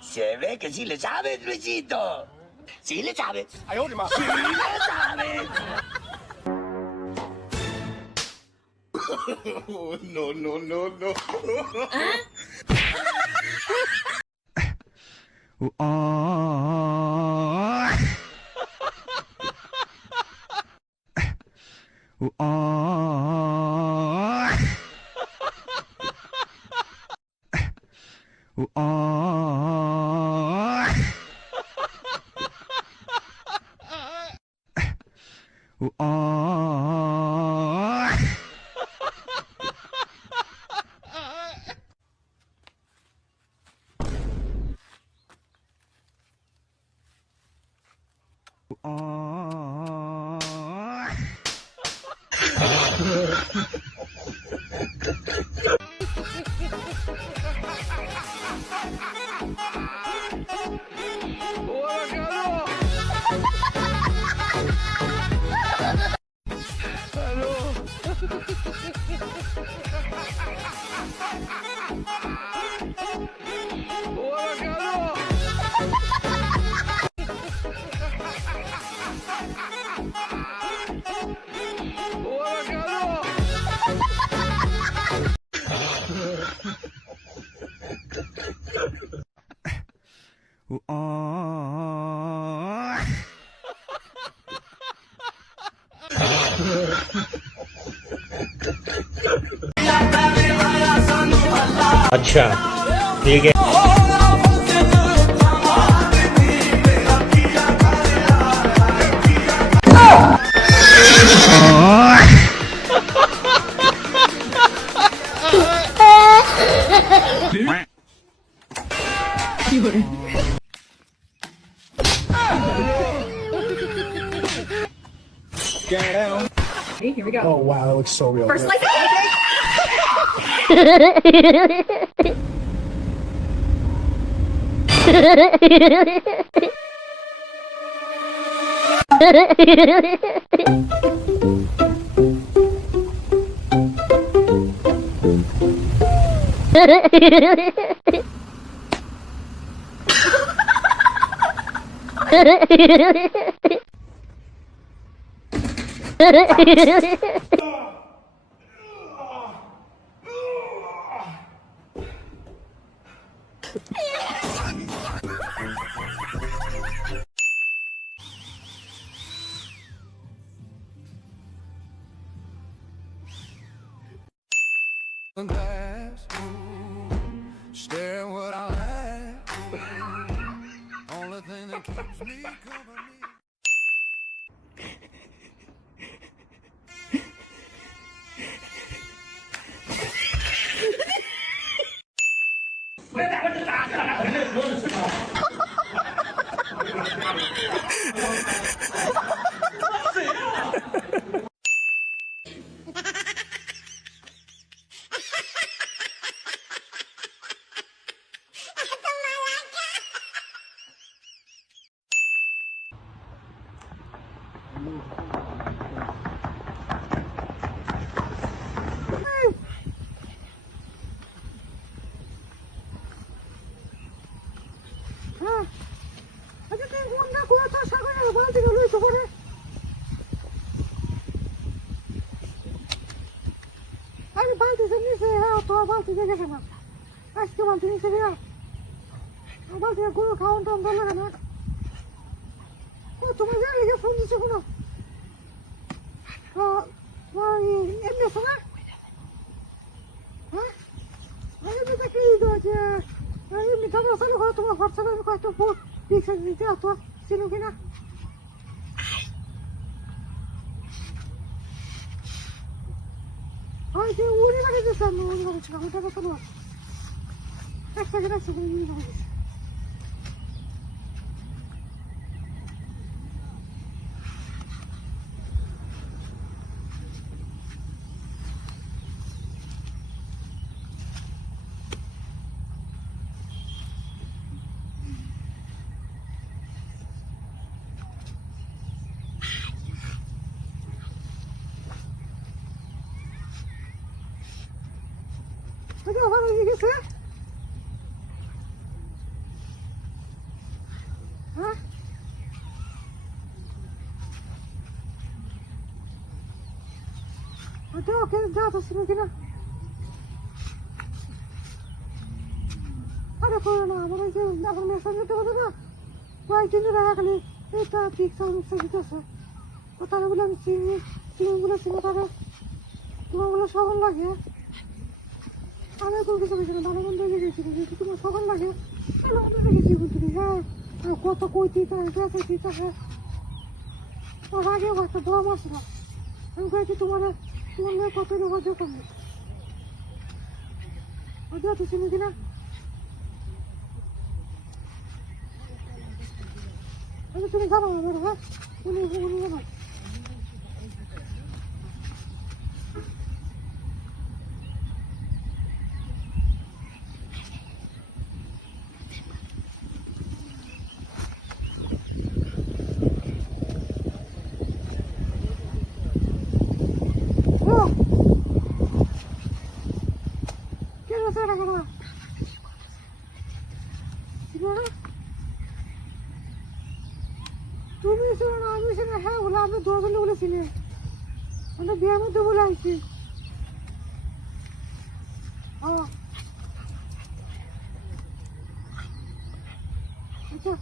Se ve que sí le sabes, Luisito. Sí le sabes. ¡Ay, oye, ma! Sí le sabes. No, no, no, no. अच्छा ठीक है Here we go. Oh, wow, that looks so real. First slice of Staring what I have. Only thing that keeps me company. আজকে বালতি নিচে দিয়া বালতি গরু খাওয়ান টাউন ভালো লাগে না তোমার জানি যে ফোন দিচ্ছে কোনো এমনি আছে না হ্যাঁ আমি তো দেখি যে এমনি টাকা চালু করো তোমার হোয়াটসঅ্যাপে আমি কয়েকটা ফোন রিক্সা দিতে তো ছিল কিনা যে উনি লাগে দিচ্ছে আমি উনি লাগে আমি টাকা চালু এক সেকেন্ড উনি লাগে দিচ্ছে হ্যাঁ ওটা ওকে যা তো ছিল কিনা আরে করো না আমার ওই যে আমার মেয়ের সঙ্গে তো হতো না কয়েকদিন ধরে খালি এটা পিকচার মিক্সার দিতেছে ও তারগুলো আমি চিংড়িগুলো চিনি তারা তোমারগুলো সবার লাগে আমি কোনো কিছু বেশি না ভালো বন্ধু হয়ে গেছি যেহেতু তোমার সবার লাগে ভালো বন্ধু হয়ে গেছি বলতে হ্যাঁ কত কইতি তার গেছে তাকে ওর আগেও একটা দম আছে না আমি কয়েছি তোমার মেয়ে কত যোগাযোগ করবে ওদের তো চিনি কিনা তুমি জানো আমার হ্যাঁ উনি জানো তুমি শোনো না আমি শোনো হ্যাঁ বলে আমি দুজন বলেছিলে আমরা বিয়ের মধ্যে বলে আসছি আচ্ছা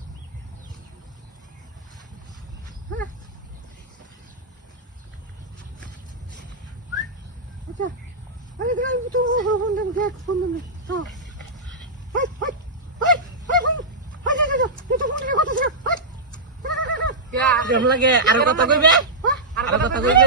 হ্যাঁ আচ্ছা আরে তুমি ফোন দেন দেখ ফোন দেন হ্যাঁ লাগে আরো কথা কইবে আরো কথা কইবে